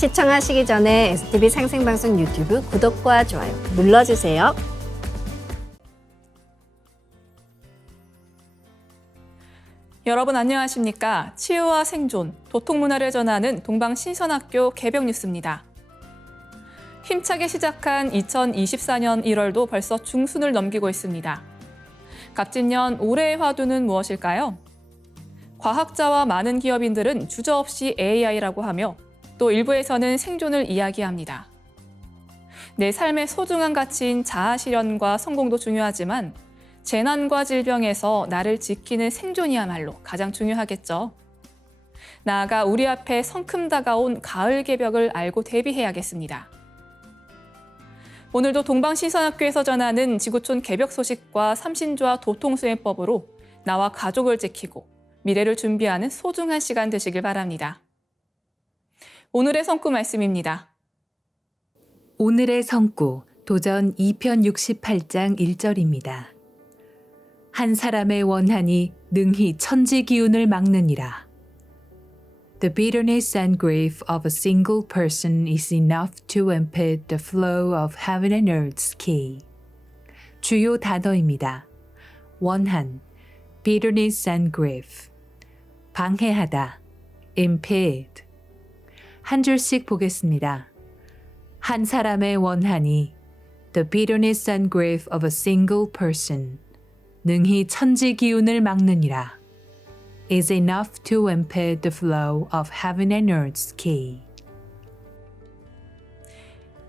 시청하시기 전에 STV 생생방송 유튜브 구독과 좋아요 눌러주세요. 여러분 안녕하십니까? 치유와 생존, 도통문화를 전하는 동방신선학교 개병 뉴스입니다. 힘차게 시작한 2024년 1월도 벌써 중순을 넘기고 있습니다. 갑진년 올해의 화두는 무엇일까요? 과학자와 많은 기업인들은 주저없이 AI라고 하며 또 일부에서는 생존을 이야기합니다. 내 삶의 소중한 가치인 자아실현과 성공도 중요하지만 재난과 질병에서 나를 지키는 생존이야말로 가장 중요하겠죠. 나아가 우리 앞에 성큼 다가온 가을 개벽을 알고 대비해야겠습니다. 오늘도 동방신선학교에서 전하는 지구촌 개벽 소식과 삼신조화 도통수행법으로 나와 가족을 지키고 미래를 준비하는 소중한 시간 되시길 바랍니다. 오늘의 성구 말씀입니다. 오늘의 성구 도전 2편 68장 1절입니다. 한 사람의 원한이 능히 천지 기운을 막느니라. The bitterness and grief of a single person is enough to impede the flow of heaven and earth's key. 주요 단어입니다. 원한, bitterness and grief, 방해하다, impede. 한 줄씩 보겠습니다. 한 사람의 원한이 the bitterness and grief of a single person 능히 천지 기운을 막느니라 is enough to impede the flow of heaven and earth's key.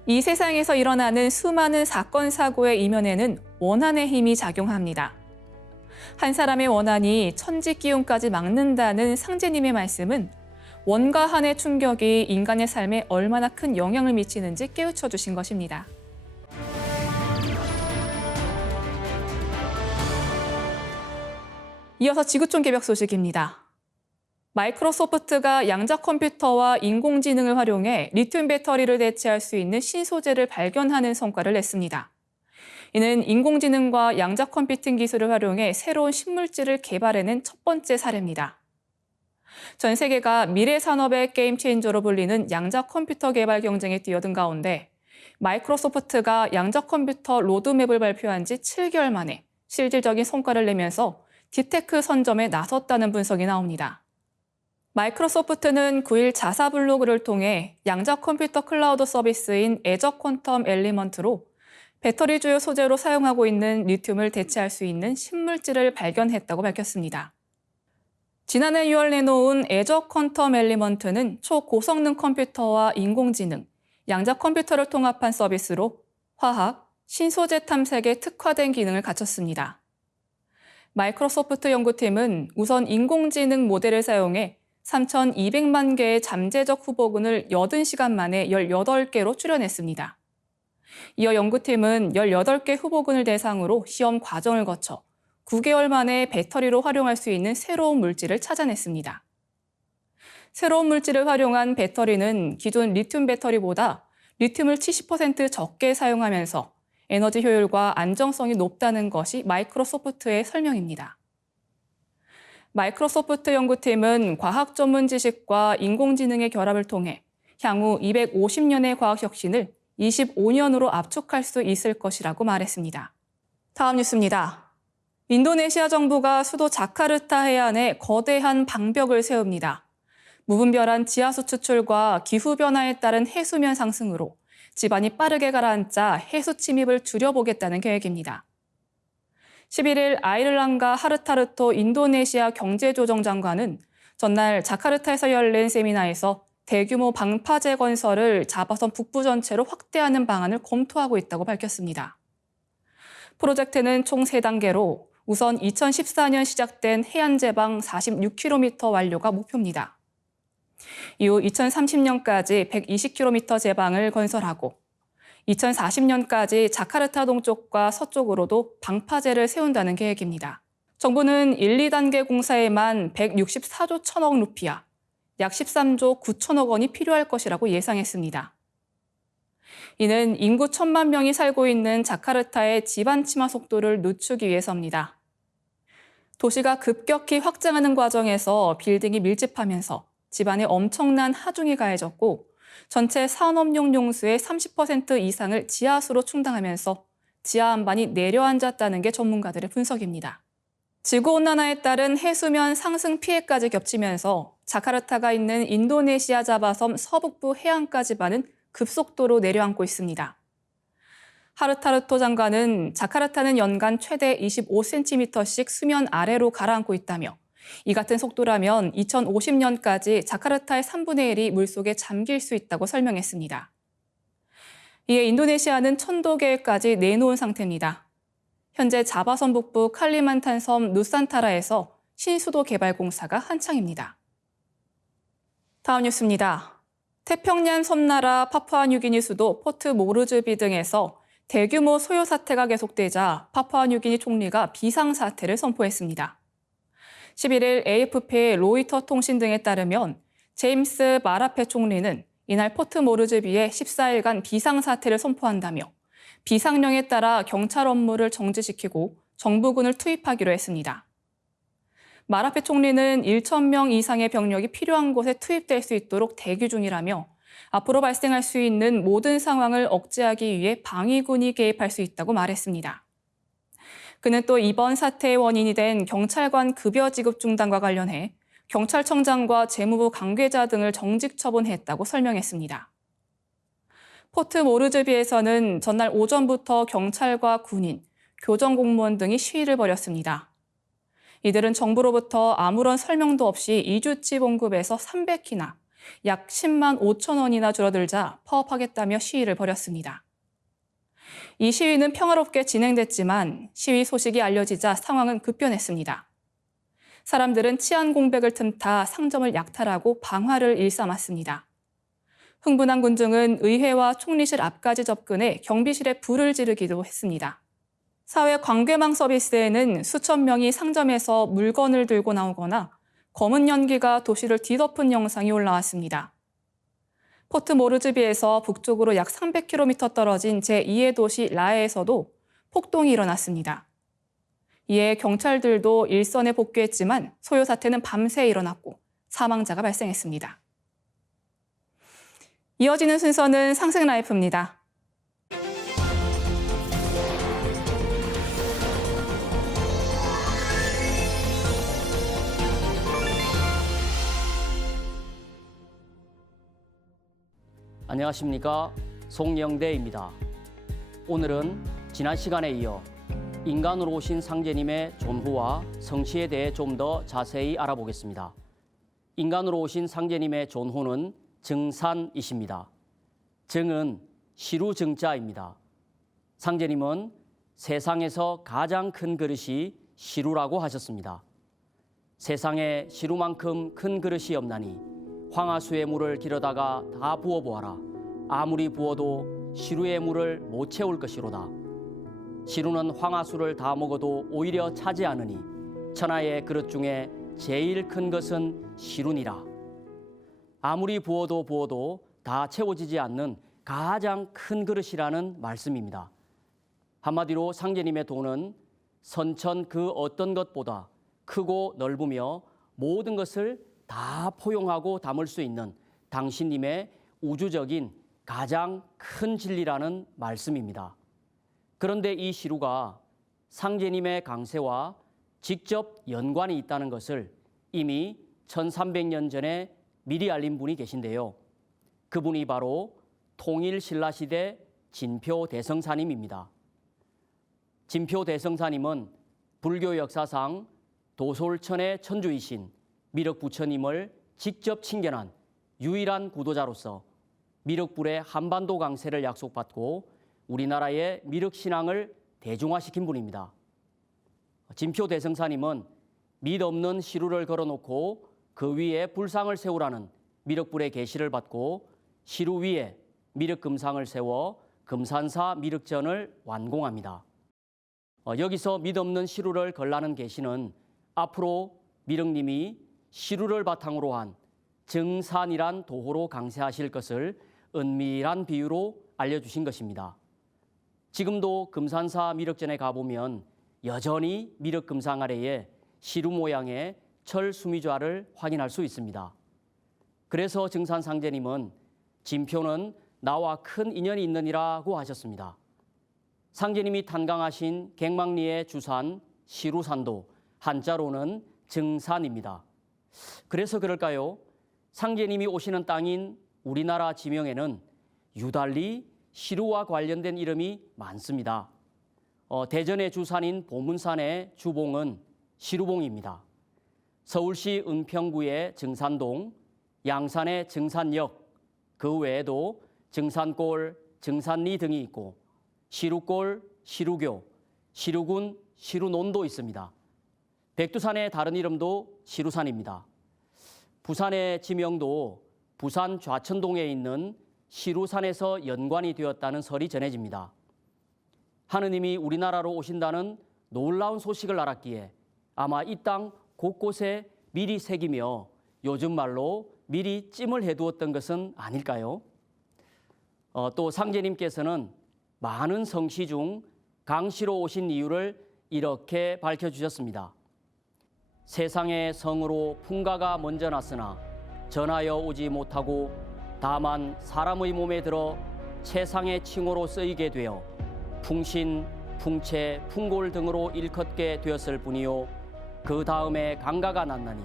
이 세상에서 일어나는 수많은 사건, 사고의 이면에는 원한의 힘이 작용합니다. 한 사람의 원한이 천지 기운까지 막는다는 상제님의 말씀은 원과 한의 충격이 인간의 삶에 얼마나 큰 영향을 미치는지 깨우쳐 주신 것입니다. 이어서 지구촌 개벽 소식입니다. 마이크로소프트가 양자 컴퓨터와 인공지능을 활용해 리튬 배터리를 대체할 수 있는 신소재를 발견하는 성과를 냈습니다. 이는 인공지능과 양자 컴퓨팅 기술을 활용해 새로운 신물질을 개발해낸 첫 번째 사례입니다. 전 세계가 미래 산업의 게임 체인저로 불리는 양자 컴퓨터 개발 경쟁에 뛰어든 가운데 마이크로소프트가 양자 컴퓨터 로드맵을 발표한 지 7개월 만에 실질적인 성과를 내면서 딥테크 선점에 나섰다는 분석이 나옵니다. 마이크로소프트는 9일 자사 블로그를 통해 양자 컴퓨터 클라우드 서비스인 애저 퀀텀 엘리먼트로 배터리 주요 소재로 사용하고 있는 리튬을 대체할 수 있는 신물질을 발견했다고 밝혔습니다. 지난해 6월 내놓은 애저 퀀텀 엘리먼트는 초고성능 컴퓨터와 인공지능, 양자 컴퓨터를 통합한 서비스로 화학, 신소재 탐색에 특화된 기능을 갖췄습니다. 마이크로소프트 연구팀은 우선 인공지능 모델을 사용해 3,200만 개의 잠재적 후보군을 80시간 만에 18개로 추려냈습니다. 이어 연구팀은 18개 후보군을 대상으로 시험 과정을 거쳐 9개월 만에 배터리로 활용할 수 있는 새로운 물질을 찾아냈습니다. 새로운 물질을 활용한 배터리는 기존 리튬 배터리보다 리튬을 70% 적게 사용하면서 에너지 효율과 안정성이 높다는 것이 마이크로소프트의 설명입니다. 마이크로소프트 연구팀은 과학 전문 지식과 인공지능의 결합을 통해 향후 250년의 과학 혁신을 25년으로 압축할 수 있을 것이라고 말했습니다. 다음 뉴스입니다. 인도네시아 정부가 수도 자카르타 해안에 거대한 방벽을 세웁니다. 무분별한 지하수 추출과 기후변화에 따른 해수면 상승으로 집안이 빠르게 가라앉자 해수 침입을 줄여보겠다는 계획입니다. 11일 아이를랑가 하르타르토 인도네시아 경제조정장관은 전날 자카르타에서 열린 세미나에서 대규모 방파제 건설을 자바섬 북부 전체로 확대하는 방안을 검토하고 있다고 밝혔습니다. 프로젝트는 총 3단계로 우선 2014년 시작된 해안 제방 46km 완료가 목표입니다. 이후 2030년까지 120km 제방을 건설하고 2040년까지 자카르타 동쪽과 서쪽으로도 방파제를 세운다는 계획입니다. 정부는 1, 2단계 공사에만 164조 1천억 루피아, 약 13조 9천억 원이 필요할 것이라고 예상했습니다. 이는 인구 1,000만 명이 살고 있는 자카르타의 지반 침하 속도를 늦추기 위해서입니다. 도시가 급격히 확장하는 과정에서 빌딩이 밀집하면서 집안에 엄청난 하중이 가해졌고 전체 산업용 용수의 30% 이상을 지하수로 충당하면서 지하 안반이 내려앉았다는 게 전문가들의 분석입니다. 지구온난화에 따른 해수면 상승 피해까지 겹치면서 자카르타가 있는 인도네시아 자바섬 서북부 해안까지만은 급속도로 내려앉고 있습니다. 하르타르토 장관은 자카르타는 연간 최대 25cm씩 수면 아래로 가라앉고 있다며 이 같은 속도라면 2050년까지 자카르타의 3분의 1이 물속에 잠길 수 있다고 설명했습니다. 이에 인도네시아는 천도 계획까지 내놓은 상태입니다. 현재 자바섬 북부 칼리만탄 섬 누산타라에서 신수도 개발 공사가 한창입니다. 다음 뉴스입니다. 태평양 섬나라 파푸아뉴기니 수도 포트 모르즈비 등에서 대규모 소요 사태가 계속되자 파푸아뉴기니 총리가 비상사태를 선포했습니다. 11일 AFP, 로이터 통신 등에 따르면 제임스 마라페 총리는 이날 포트 모르즈비에 14일간 비상사태를 선포한다며 비상령에 따라 경찰 업무를 정지시키고 정부군을 투입하기로 했습니다. 마라페 총리는 1,000명 이상의 병력이 필요한 곳에 투입될 수 있도록 대기 중이라며 앞으로 발생할 수 있는 모든 상황을 억제하기 위해 방위군이 개입할 수 있다고 말했습니다. 그는 또 이번 사태의 원인이 된 경찰관 급여 지급 중단과 관련해 경찰청장과 재무부 관계자 등을 정직 처분했다고 설명했습니다. 포트 모르즈비에서는 전날 오전부터 경찰과 군인, 교정 공무원 등이 시위를 벌였습니다. 이들은 정부로부터 아무런 설명도 없이 2주치 봉급에서 300키나 약 10만 5천 원이나 줄어들자 파업하겠다며 시위를 벌였습니다. 이 시위는 평화롭게 진행됐지만 시위 소식이 알려지자 상황은 급변했습니다. 사람들은 치안 공백을 틈타 상점을 약탈하고 방화를 일삼았습니다. 흥분한 군중은 의회와 총리실 앞까지 접근해 경비실에 불을 지르기도 했습니다. 사회 관계망 서비스에는 수천 명이 상점에서 물건을 들고 나오거나 검은 연기가 도시를 뒤덮은 영상이 올라왔습니다. 포트 모르즈비에서 북쪽으로 약 300km 떨어진 제2의 도시 라에에서도 폭동이 일어났습니다. 이에 경찰들도 일선에 복귀했지만 소요 사태는 밤새 일어났고 사망자가 발생했습니다. 이어지는 순서는 상생 라이프입니다. 안녕하십니까, 송영대입니다. 오늘은 지난 시간에 이어 인간으로 오신 상제님의 존후와 성취에 대해 좀 더 자세히 알아보겠습니다. 인간으로 오신 상제님의 존후는 증산이십니다. 증은 시루증자입니다. 상제님은 세상에서 가장 큰 그릇이 시루라고 하셨습니다. 세상에 시루만큼 큰 그릇이 없나니 황하수의 물을 길어다가 다 부어보아라. 아무리 부어도 시루의 물을 못 채울 것이로다. 시루는 황하수를 다 먹어도 오히려 차지 않으니 천하의 그릇 중에 제일 큰 것은 시루니라. 아무리 부어도 다 채워지지 않는 가장 큰 그릇이라는 말씀입니다. 한마디로 상제님의 돈은 선천 그 어떤 것보다 크고 넓으며 모든 것을 다 포용하고 담을 수 있는 당신님의 우주적인 가장 큰 진리라는 말씀입니다. 그런데 이 시루가 상제님의 강세와 직접 연관이 있다는 것을 이미 1300년 전에 미리 알린 분이 계신데요. 그분이 바로 통일신라시대 진표대성사님입니다. 진표대성사님은 불교 역사상 도솔천의 천주이신 미륵부처님을 직접 친견한 유일한 구도자로서 미륵불의 한반도 강세를 약속받고 우리나라의 미륵신앙을 대중화시킨 분입니다. 진표대성사님은 밑 없는 시루를 걸어놓고 그 위에 불상을 세우라는 미륵불의 계시를 받고 시루 위에 미륵금상을 세워 금산사 미륵전을 완공합니다. 여기서 밑 없는 시루를 걸라는 계시는 앞으로 미륵님이 시루를 바탕으로 한 증산이란 도호로 강세하실 것을 은밀한 비유로 알려주신 것입니다. 지금도 금산사 미륵전에 가보면 여전히 미륵금상 아래에 시루 모양의 철 수미좌를 확인할 수 있습니다. 그래서 증산상제님은 진표는 나와 큰 인연이 있느니라고 하셨습니다. 상제님이 탄광하신 갱망리의 주산 시루산도 한자로는 증산입니다. 그래서 그럴까요? 상제님이 오시는 땅인 우리나라 지명에는 유달리 시루와 관련된 이름이 많습니다. 대전의 주산인 보문산의 주봉은 시루봉입니다. 서울시 은평구의 증산동, 양산의 증산역, 그 외에도 증산골, 증산리 등이 있고 시루골, 시루교, 시루군, 시루논도 있습니다. 백두산의 다른 이름도 시루산입니다. 부산의 지명도 부산 좌천동에 있는 시루산에서 연관이 되었다는 설이 전해집니다. 하느님이 우리나라로 오신다는 놀라운 소식을 알았기에 아마 이 땅 곳곳에 미리 새기며 요즘 말로 미리 찜을 해두었던 것은 아닐까요? 또 상제님께서는 많은 성시 중 강시로 오신 이유를 이렇게 밝혀주셨습니다. 세상의 성으로 풍가가 먼저 났으나 전하여 오지 못하고 다만 사람의 몸에 들어 채상의 칭호로 쓰이게 되어 풍신, 풍채, 풍골 등으로 일컫게 되었을 뿐이요 그 다음에 강가가 났나니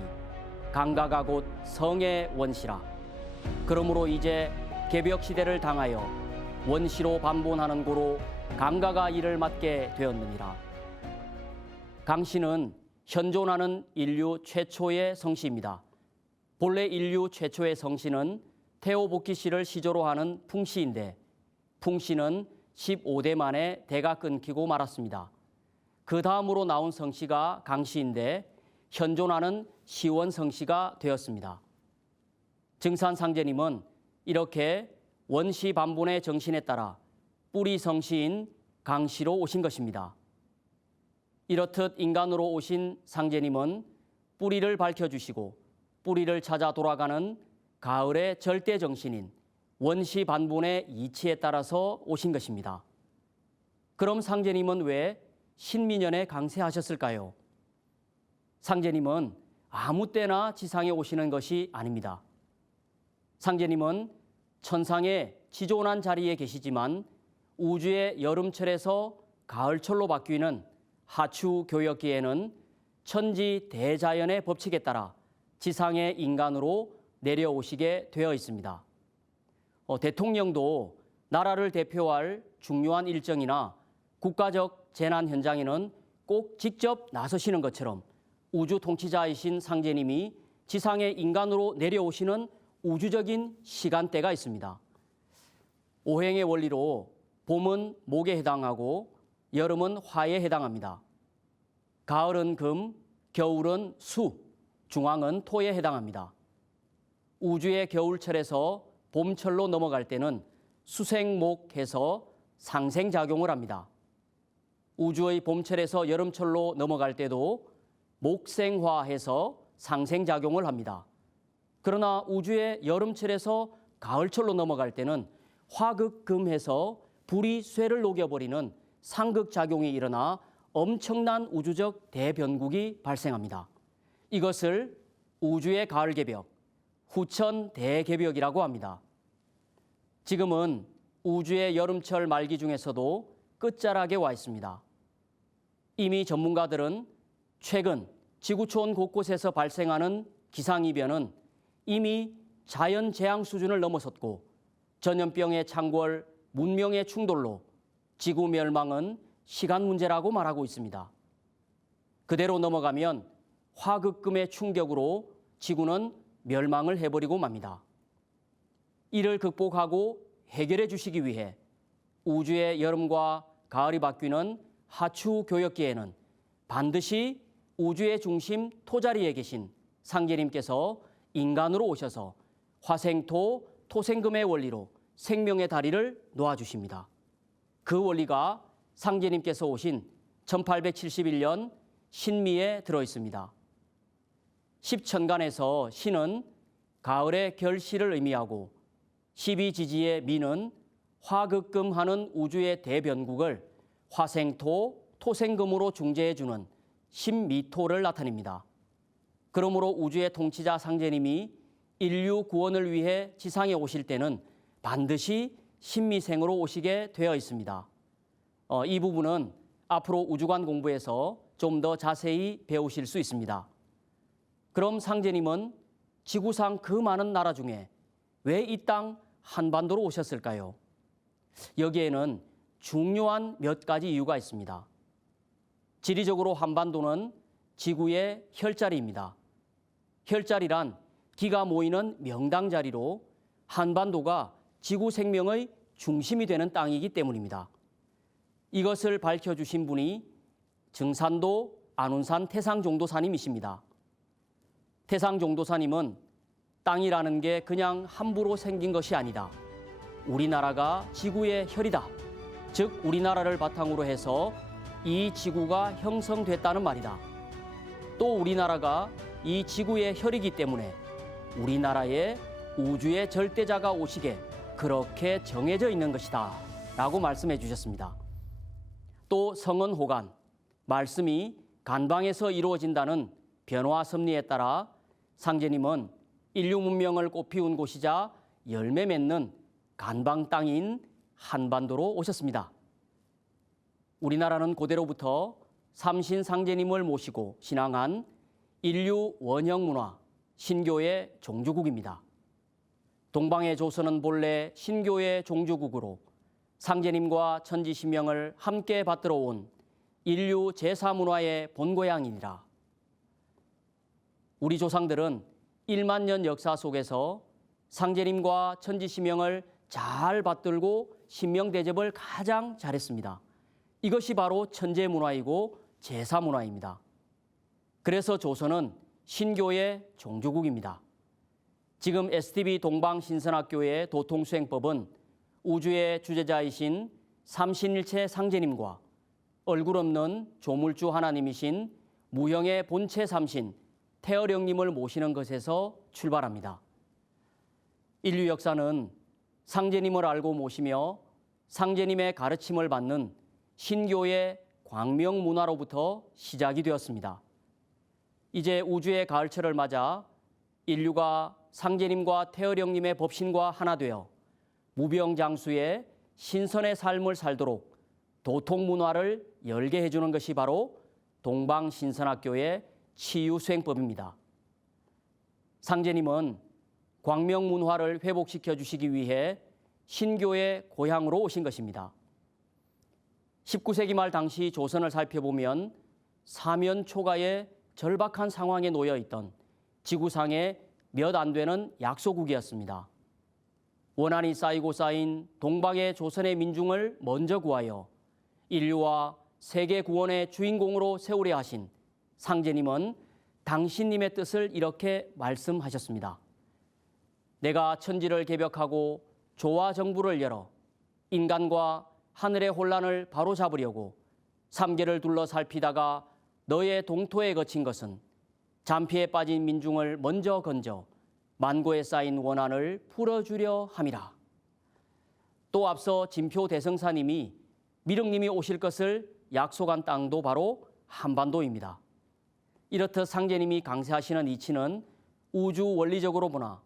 강가가 곧 성의 원시라. 그러므로 이제 개벽시대를 당하여 원시로 반본하는 고로 강가가 이를 맡게 되었느니라. 강씨는 현존하는 인류 최초의 성씨입니다. 본래 인류 최초의 성씨는 태오복기씨를 시조로 하는 풍씨인데 풍씨는 15대 만에 대가 끊기고 말았습니다. 그 다음으로 나온 성씨가 강씨인데 현존하는 시원 성씨가 되었습니다. 증산상제님은 이렇게 원시 반본의 정신에 따라 뿌리 성씨인 강씨로 오신 것입니다. 이렇듯 인간으로 오신 상제님은 뿌리를 밝혀주시고 뿌리를 찾아 돌아가는 가을의 절대 정신인 원시 반본의 이치에 따라서 오신 것입니다. 그럼 상제님은 왜 신민년에 강세하셨을까요? 상제님은 아무 때나 지상에 오시는 것이 아닙니다. 상제님은 천상의 지존한 자리에 계시지만 우주의 여름철에서 가을철로 바뀌는 하추 교역기에는 천지 대자연의 법칙에 따라 지상의 인간으로 내려오시게 되어 있습니다. 대통령도 나라를 대표할 중요한 일정이나 국가적 재난 현장에는 꼭 직접 나서시는 것처럼 우주 통치자이신 상제님이 지상의 인간으로 내려오시는 우주적인 시간대가 있습니다. 오행의 원리로 봄은 목에 해당하고 여름은 화에 해당합니다. 가을은 금, 겨울은 수, 중앙은 토에 해당합니다. 우주의 겨울철에서 봄철로 넘어갈 때는 수생목해서 상생작용을 합니다. 우주의 봄철에서 여름철로 넘어갈 때도 목생화해서 상생작용을 합니다. 그러나 우주의 여름철에서 가을철로 넘어갈 때는 화극금해서 불이 쇠를 녹여버리는 상극작용이 일어나 엄청난 우주적 대변국이 발생합니다. 이것을 우주의 가을개벽, 후천 대개벽이라고 합니다. 지금은 우주의 여름철 말기 중에서도 끝자락에 와 있습니다. 이미 전문가들은 최근 지구촌 곳곳에서 발생하는 기상이변은 이미 자연재앙 수준을 넘어섰고 전염병의 창궐, 문명의 충돌로 지구 멸망은 시간 문제라고 말하고 있습니다. 그대로 넘어가면 화극금의 충격으로 지구는 멸망을 해버리고 맙니다. 이를 극복하고 해결해 주시기 위해 우주의 여름과 가을이 바뀌는 하추 교역기에는 반드시 우주의 중심 토자리에 계신 상제님께서 인간으로 오셔서 화생토, 토생금의 원리로 생명의 다리를 놓아주십니다. 그 원리가 상제님께서 오신 1871년 신미에 들어있습니다. 십천간에서 신은 가을의 결실을 의미하고 12지지의 미는 화극금하는 우주의 대변국을 화생토, 토생금으로 중재해주는 신미토를 나타냅니다. 그러므로 우주의 통치자 상제님이 인류 구원을 위해 지상에 오실 때는 반드시 신미생으로 오시게 되어 있습니다. 이 부분은 앞으로 우주관 공부에서 좀 더 자세히 배우실 수 있습니다. 그럼 상제님은 지구상 그 많은 나라 중에 왜 이 땅 한반도로 오셨을까요? 여기에는 중요한 몇 가지 이유가 있습니다. 지리적으로 한반도는 지구의 혈자리입니다. 혈자리란 기가 모이는 명당 자리로 한반도가 지구 생명의 중심이 되는 땅이기 때문입니다. 이것을 밝혀주신 분이 증산도 안운산 태상종도사님이십니다. 태상종도사님은 땅이라는 게 그냥 함부로 생긴 것이 아니다. 우리나라가 지구의 혈이다. 즉 우리나라를 바탕으로 해서 이 지구가 형성됐다는 말이다. 또 우리나라가 이 지구의 혈이기 때문에 우리나라에 우주의 절대자가 오시게 그렇게 정해져 있는 것이다 라고 말씀해 주셨습니다. 또 성언호간, 말씀이 간방에서 이루어진다는 변화 섭리에 따라 상제님은 인류 문명을 꽃피운 곳이자 열매 맺는 간방 땅인 한반도로 오셨습니다. 우리나라는 고대로부터 삼신 상제님을 모시고 신앙한 인류 원형 문화, 신교의 종주국입니다. 동방의 조선은 본래 신교의 종주국으로 상제님과 천지신명을 함께 받들어 온 인류 제사문화의 본고향이니라. 우리 조상들은 1만 년 역사 속에서 상제님과 천지신명을 잘 받들고 신명대접을 가장 잘했습니다. 이것이 바로 천재문화이고 제사문화입니다. 그래서 조선은 신교의 종주국입니다. 지금 STB 동방신선학교의 도통수행법은 우주의 주제자이신 삼신일체 상제님과 얼굴 없는 조물주 하나님이신 무형의 본체 삼신 태어령님을 모시는 것에서 출발합니다. 인류 역사는 상제님을 알고 모시며 상제님의 가르침을 받는 신교의 광명문화로부터 시작이 되었습니다. 이제 우주의 가을철을 맞아 인류가 상제님과 태어령님의 법신과 하나 되어 무병장수의 신선의 삶을 살도록 도통문화를 열게 해주는 것이 바로 동방신선학교의 치유수행법입니다. 상제님은 광명문화를 회복시켜 주시기 위해 신교의 고향으로 오신 것입니다. 19세기 말 당시 조선을 살펴보면 사면초가의 절박한 상황에 놓여 있던 지구상의 몇 안 되는 약소국이었습니다. 원한이 쌓이고 쌓인 동방의 조선의 민중을 먼저 구하여 인류와 세계 구원의 주인공으로 세우려 하신 상제님은 당신님의 뜻을 이렇게 말씀하셨습니다. 내가 천지를 개벽하고 조화 정부를 열어 인간과 하늘의 혼란을 바로잡으려고 삼계를 둘러 살피다가 너의 동토에 거친 것은 잠피에 빠진 민중을 먼저 건져 만고에 쌓인 원한을 풀어주려 함이라. 또 앞서 진표 대성사님이 미륵님이 오실 것을 약속한 땅도 바로 한반도입니다. 이렇듯 상제님이 강세하시는 이치는 우주 원리적으로 보나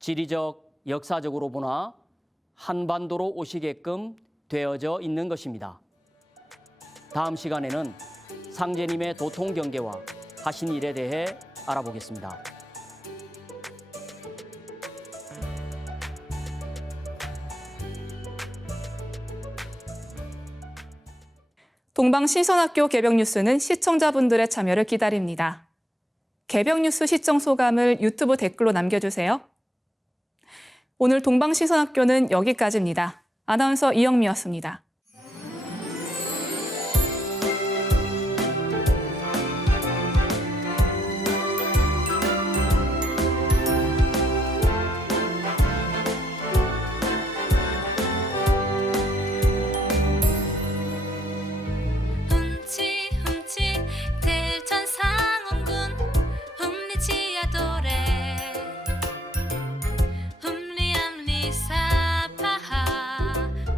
지리적, 역사적으로 보나 한반도로 오시게끔 되어져 있는 것입니다. 다음 시간에는 상제님의 도통 경계와 하신 일에 대해 알아보겠습니다. 동방신선학교 개벽뉴스는 시청자분들의 참여를 기다립니다. 개벽뉴스 시청 소감을 유튜브 댓글로 남겨주세요. 오늘 동방신선학교는 여기까지입니다. 아나운서 이영미였습니다.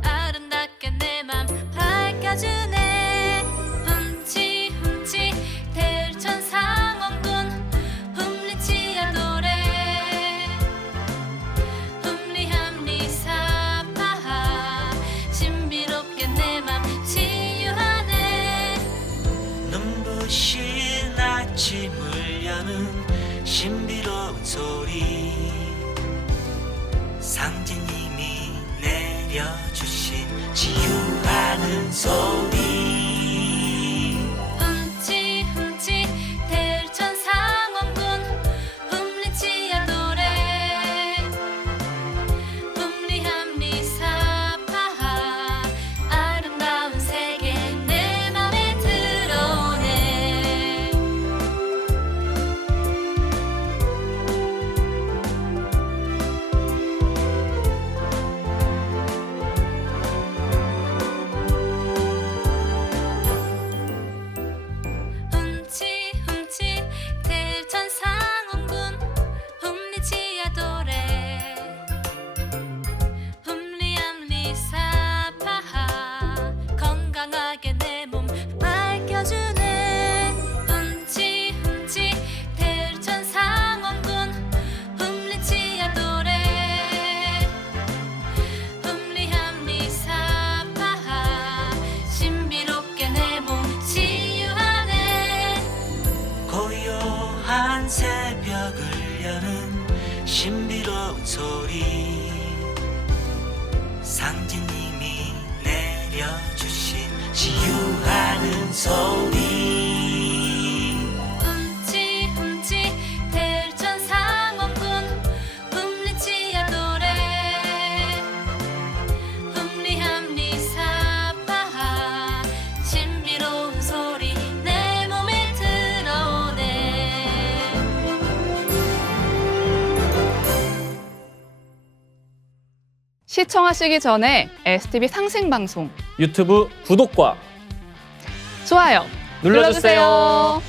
아름답게 내려주신 치유하는 소리. 흠치 흠치 대천 상원군 흠리치야 노래 흠리함리 사파하 아름다운 세계 내 맘에 들어오네. 흠치 흠치 대천 상원군 흠리치야 도래 흠리암리 사파하 건강하게 내 몸 밝혀주네. 흠치 흠치 대천 상원군 흠리치야 도래 흠리함리 사파하 신비롭게 내 몸 치유하네. 고요한 새벽을 여는 신비로운 소리. 상진님이 내려주신 치유하는 소리. 흠치 흠치 대천 상원군 흠리치야 도래 흠리함리 사파하 신비로운 소리 내 몸에 들어오네. 시청하시기 전에 STV 상생방송 유튜브 구독과 좋아요 눌러주세요.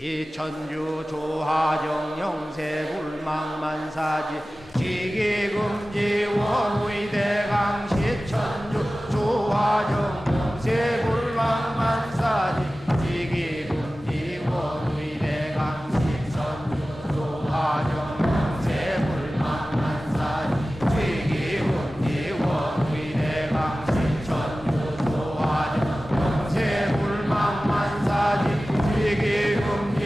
시천주 조화정 영세불망만사지 시기금지 원의대강 시천주 조화정 영세불망만사지 시기금지 원의대강 시천주 조화정 영세불망만사지 시기금지 원의대강 시천주 조화정 영세불망만사지 시기금지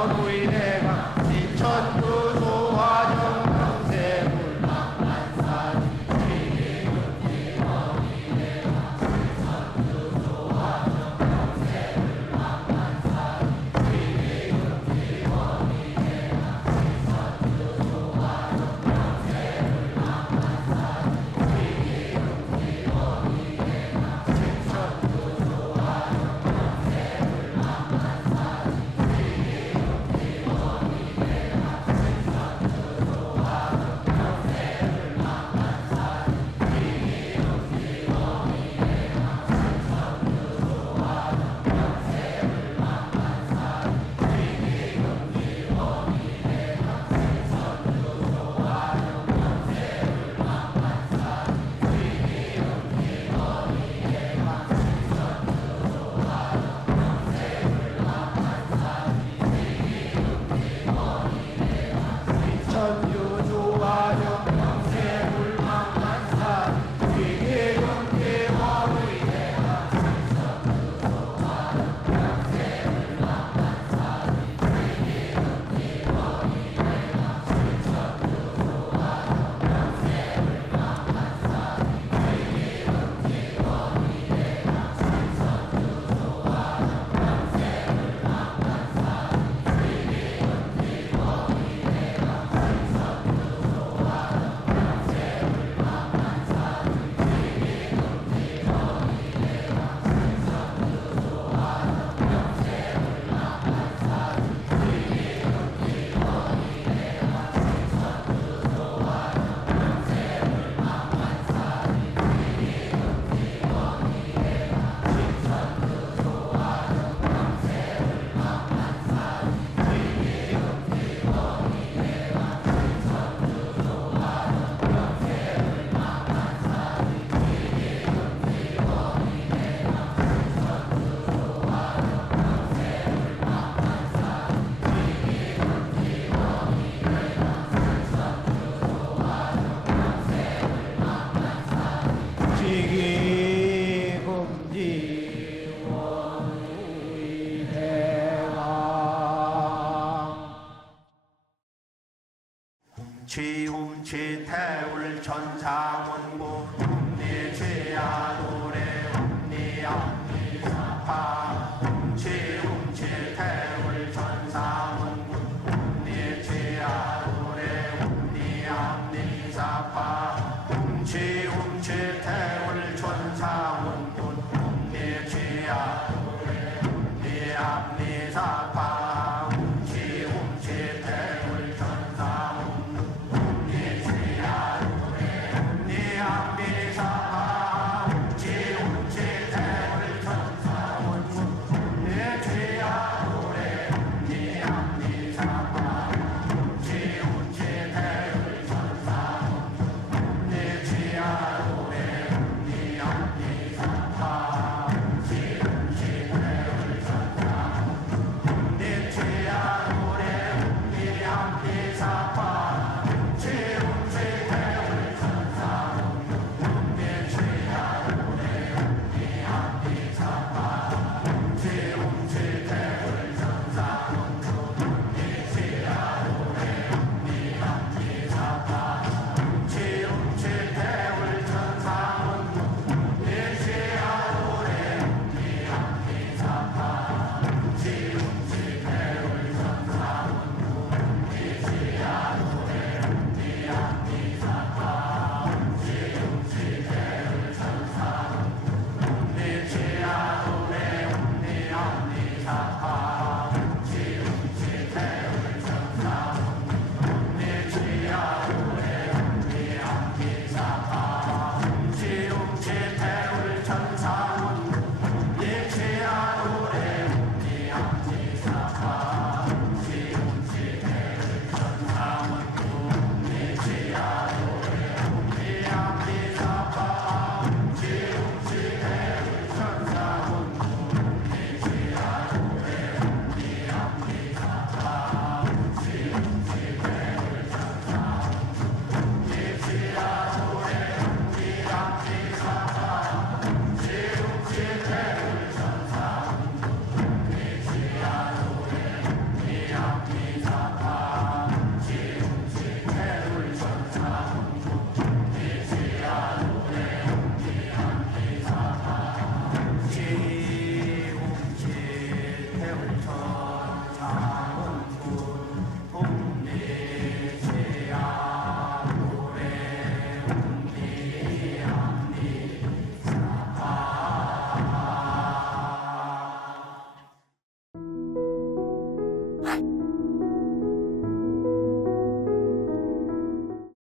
원의대강 시천주 조화정 영세불망만사지 시기금지 원의대강 훔치 태울 천상원고 훔니 죄야 노래 훔니 앞니 사파 훔치 태울 천상원고 훔니 죄야 노래 훔니 앞니 사파 훔치 태울 천상원고 훔니 죄야 노래 훔니 앞니 사파 훔치 태울 천상원고 네 앞니 사파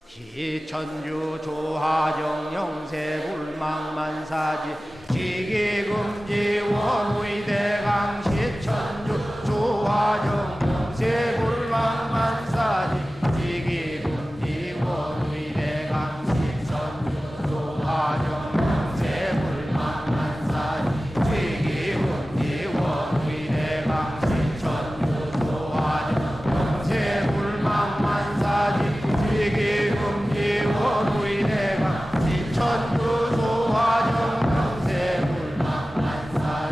기천주 조하정 영세불망만사지 지기금지 원의대강 시천주 조하정 영세불망만사지 지기금지 원의대강 시천주 조하정 영세불망만사지 지기금지 원의대강 시천주 조하정 영세불망만사지 지기금지 원의대강 시천주 조하정 영세불망만사지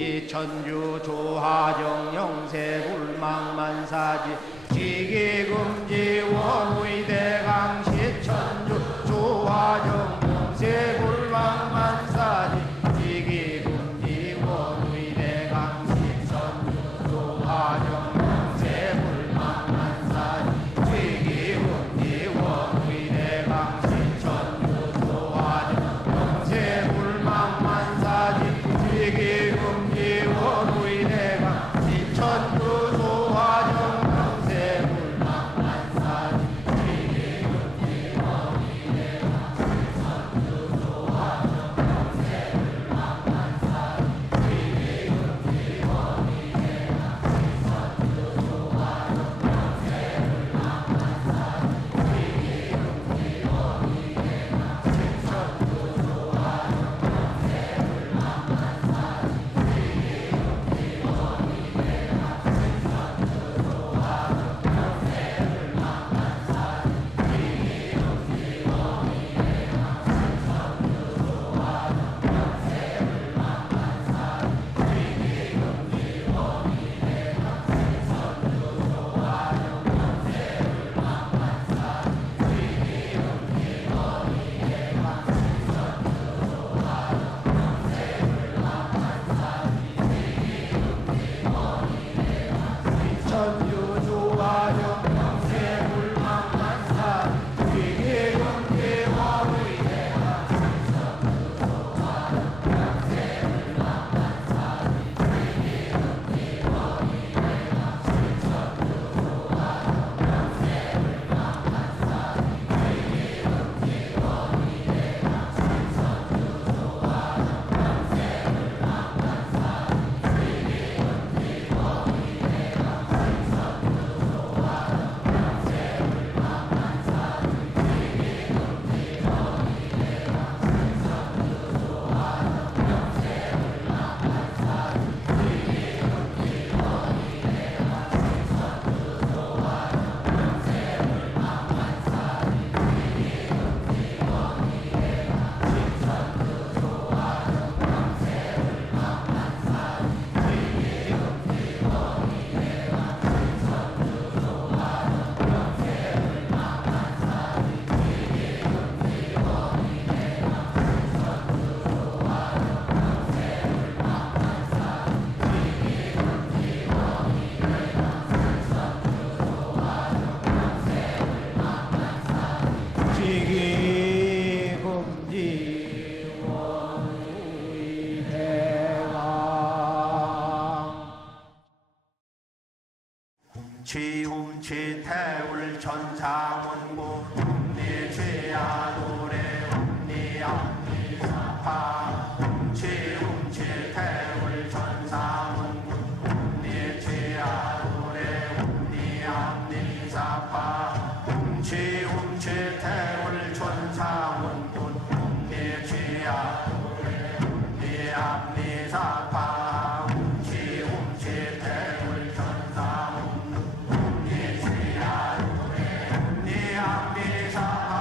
이천주 조화정 영세불망만사지 지기금지 원의대강 시천주 조화정 영세불망만사지 지기금지 원의대강 시천주 조화정 영세불망만사지 지기금지 원의대강 시천주 조화정 영세불망만사지 지기금지 원의대강 시천주 조화정 영세불망만사지 지기금지 원의대강 시천주 조화정 영세불망만사지 지기금지 원의대강 시천주 조화정 영세불망만사지 지기금지 원의대강 시천주 조화정 천주 조화정 영세불망만사지 지기금지 원의대강 지기금지 원의대강 지움치 태울 천사문고 ум니치야 노래 ум니암니사파 지움치 태울 천사문고 ум니치야 노래 ум니암니사파 지움치 태울 천사문고 ум니치야 노래 ум니암니사파 지움치 태울 천사문고 ум니치야 노래 ум니암니사파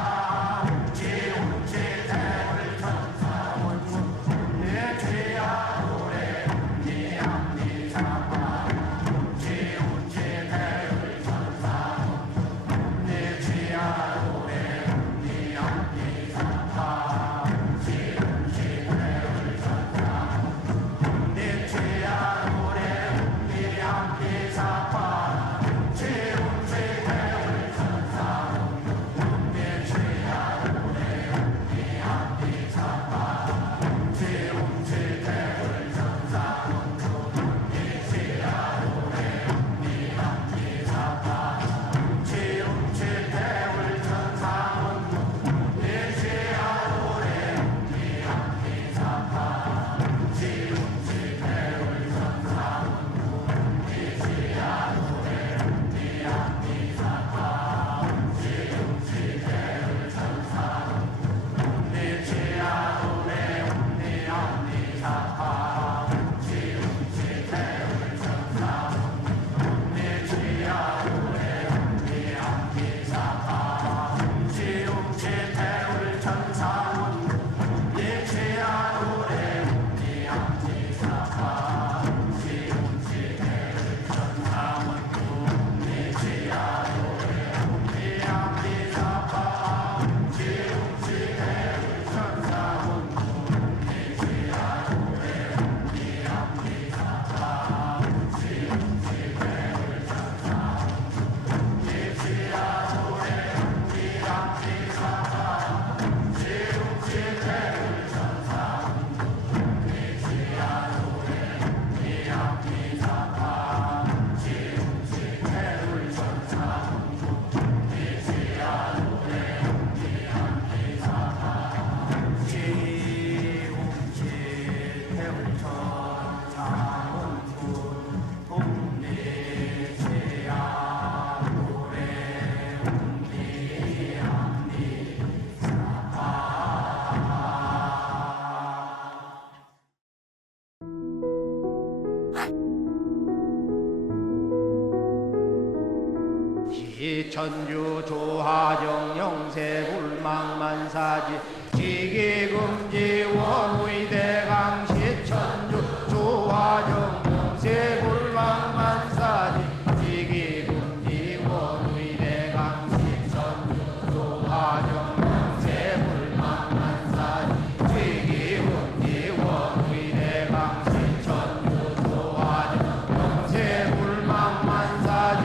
시천주 조화정 영세 불망만사지 지기금지 원의대강 시천주 조화정 영세 불망만사지 지기금지 원의대강 시천주 조화정 영세 불망만사지 지기금지 원의대강 시천주 조화정 영세 불망만사지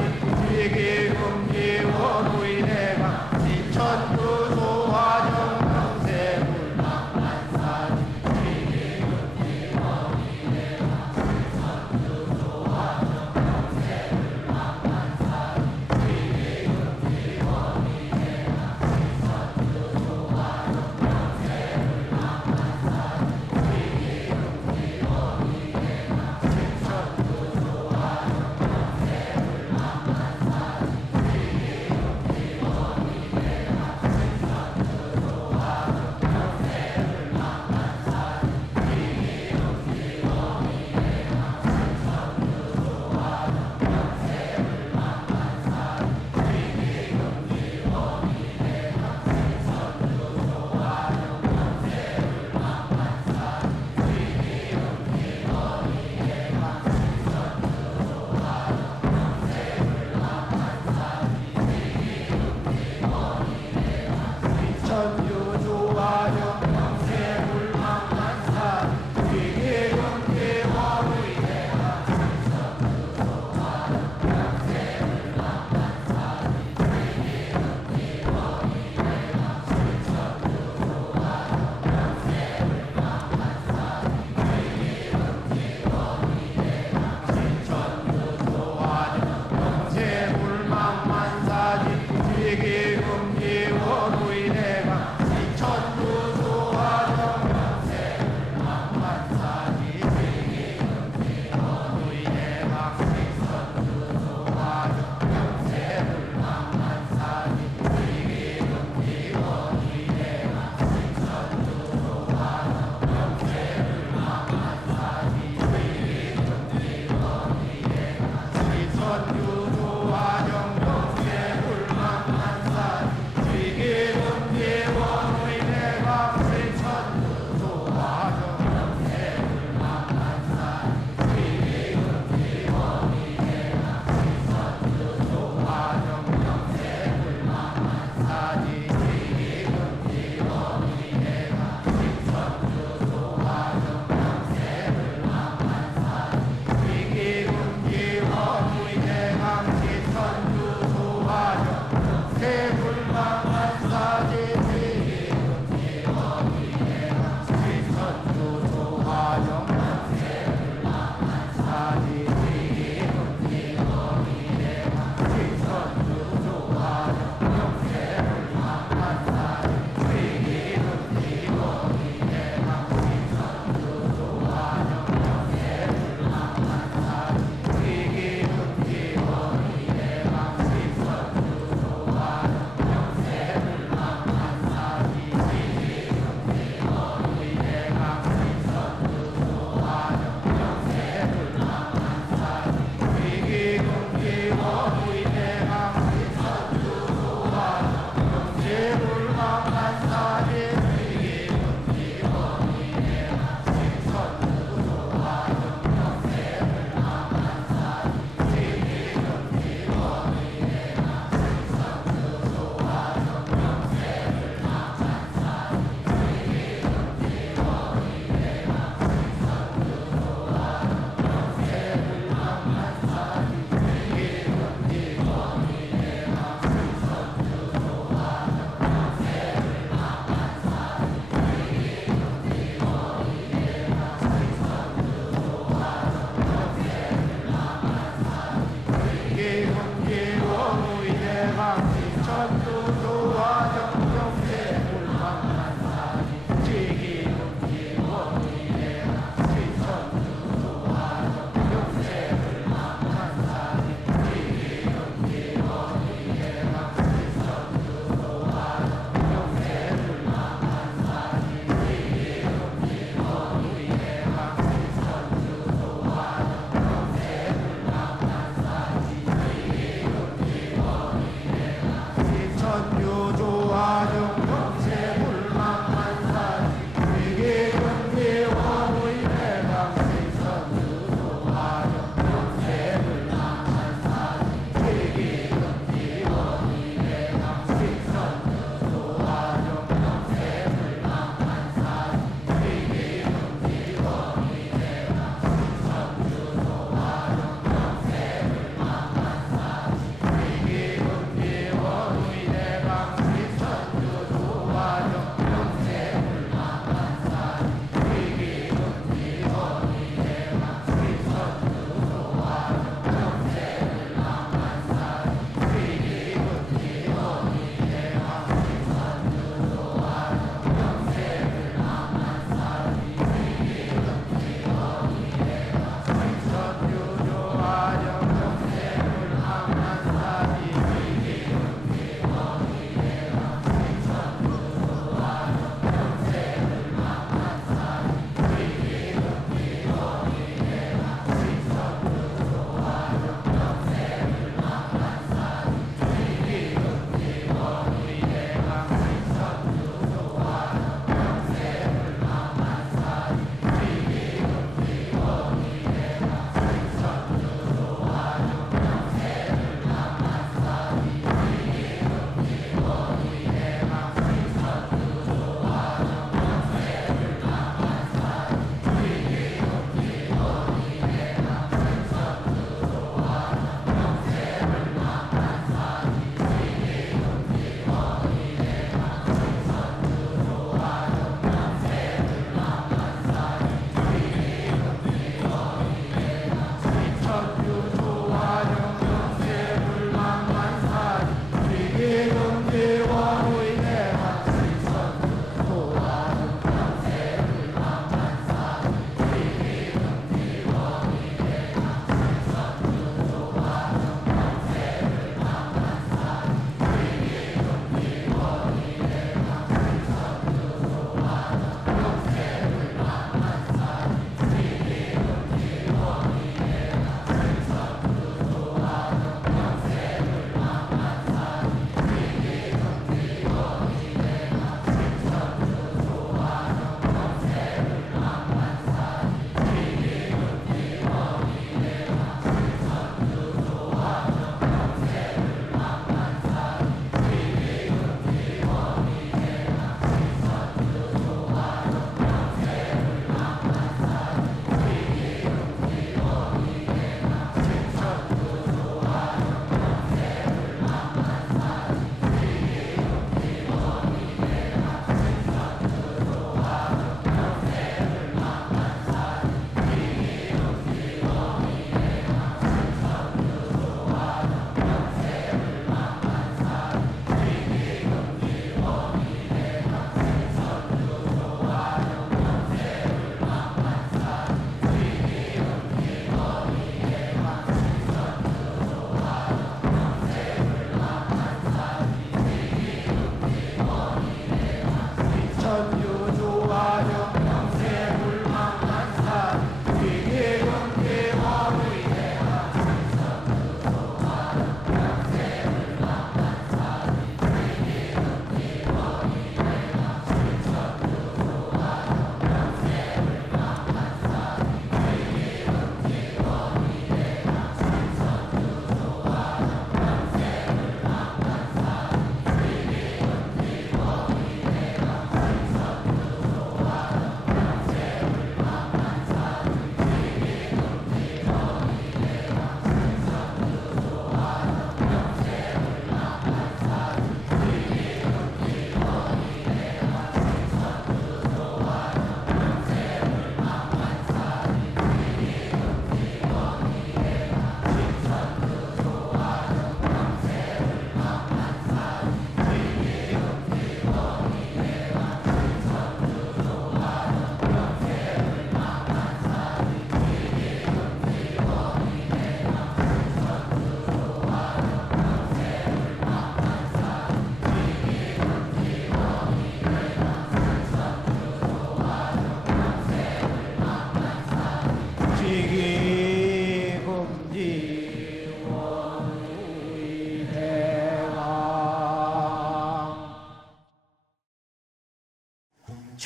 지기금지 원의대강 시천주 조화정 영세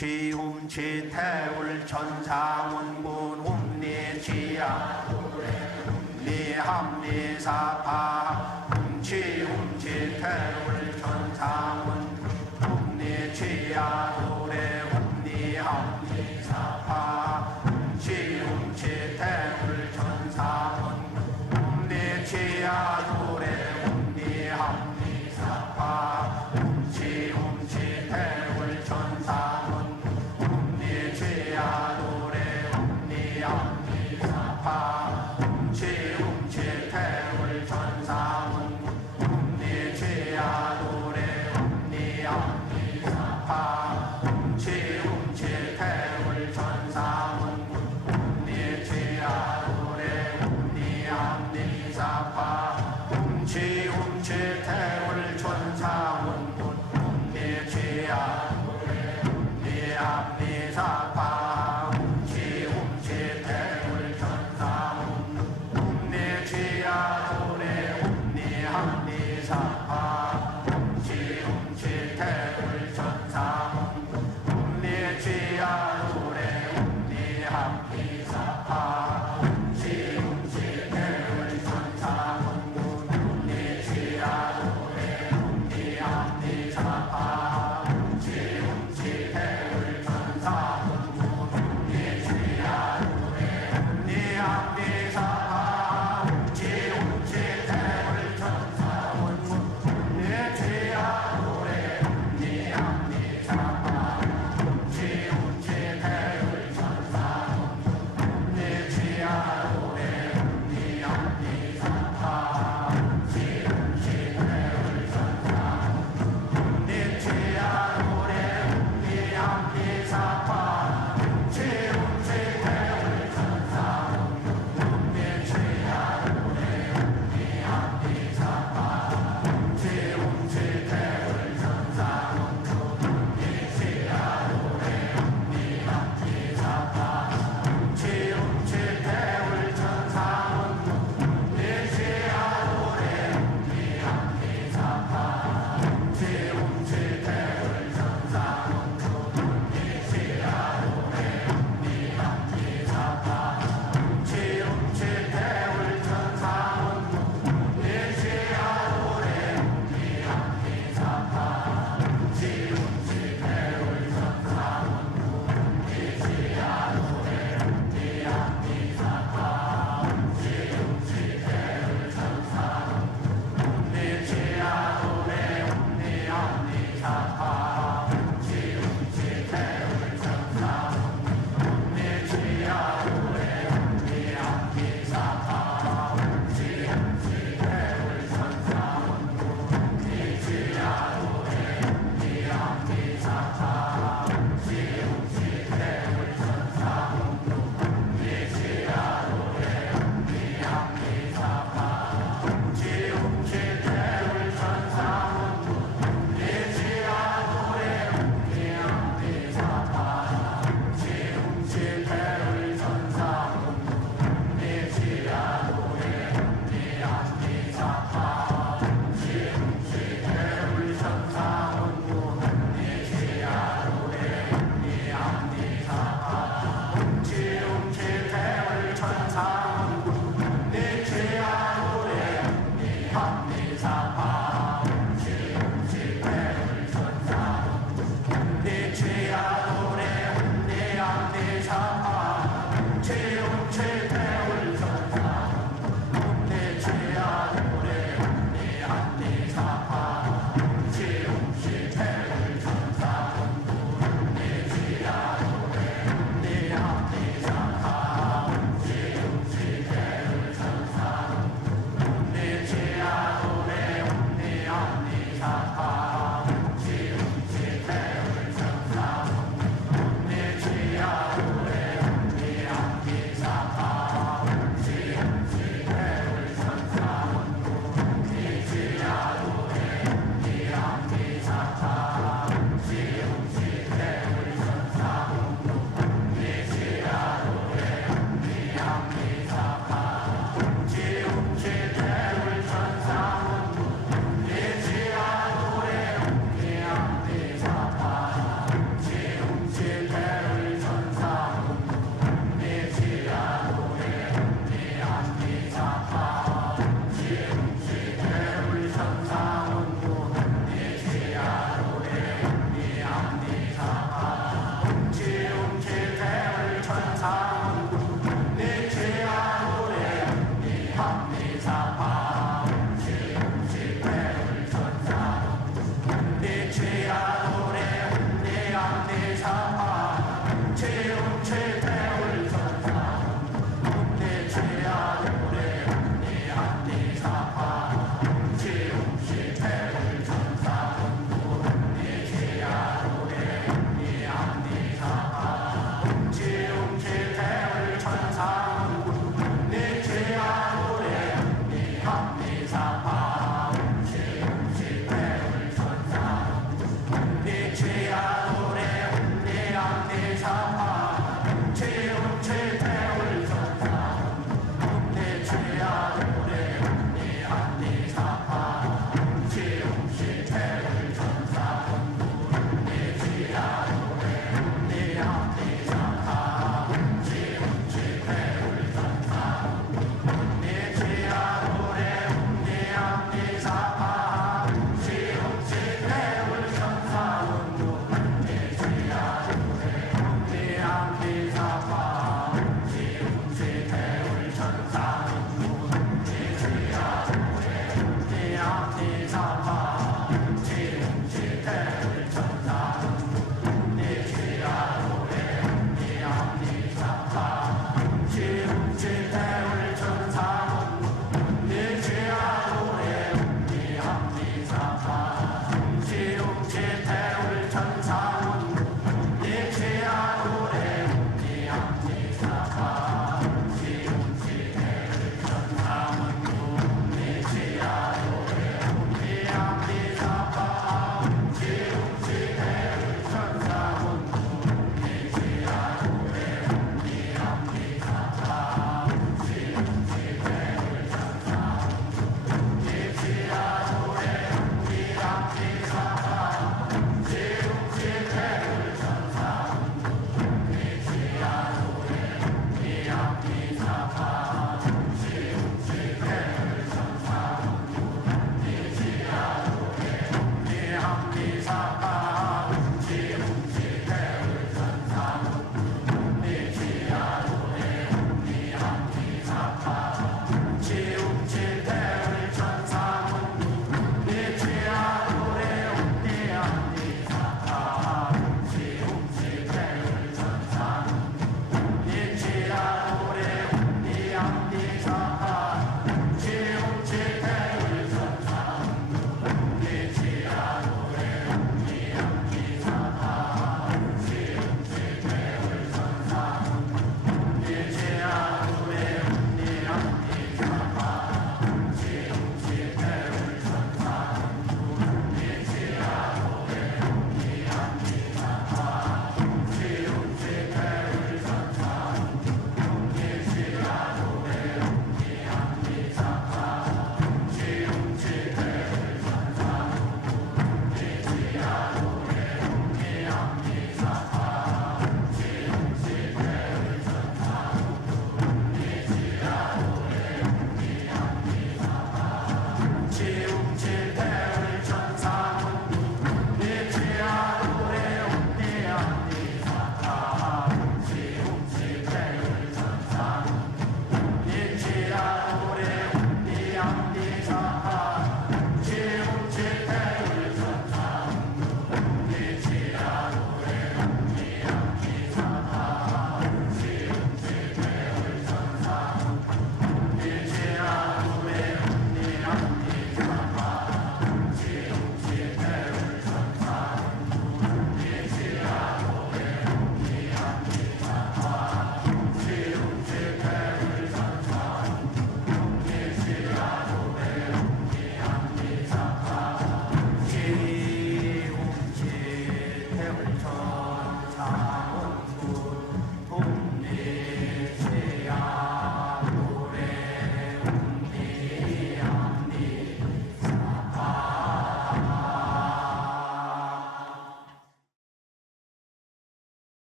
훔치 태울 천상원군 훔리치야 훔리합리사파 훔치 태울 천상원 훔리치야 노래 훔리합리사파 훔치 태울 천상원 훔리치야 노래 훔리합리사파 훔치 태울 천상원 훔리치야 노래 훔리합리사파 훔치 태울 천상원 훔리치야 노래 훔리합리사파 훔치 태울 천상원 훔리치야 노래 훔리합리사파 훔치 태울 천상원 훔리치야 노래 훔리합리사파 훔치 태울 천상원 훔리치야 노래 훔리합리사파 훔치 태울 천상원 훔리치야 노래 훔리합리사파 훔치 태울 천상원 훔리치야 노래 훔리합리사파 훔치 태울 천상원 훔리치야 노래 훔리합리사파 훔치 태울 천상원 훔리치야 노래 훔리합리사파 훔치 태울 천상원 훔리치야 노래 훔리합리사파 훔치 태울 천상원 훔리치야 노래 훔리합리사파 훔치 태울 천상원 훔리치야 노래 훔리합리사파 훔치 태울 천상원 훔리치야 노래 훔리합리사파 훔치 태울 천상원 훔리치야 노래 훔리합리사파 훔치 태울 천상원 훔리치야 노래 훔리합리사파 훔치 태울 천상원 훔리치야 노래 훔리합리사파 훔치 태울 천상원 훔리치야 노래 훔리합리사파 훔치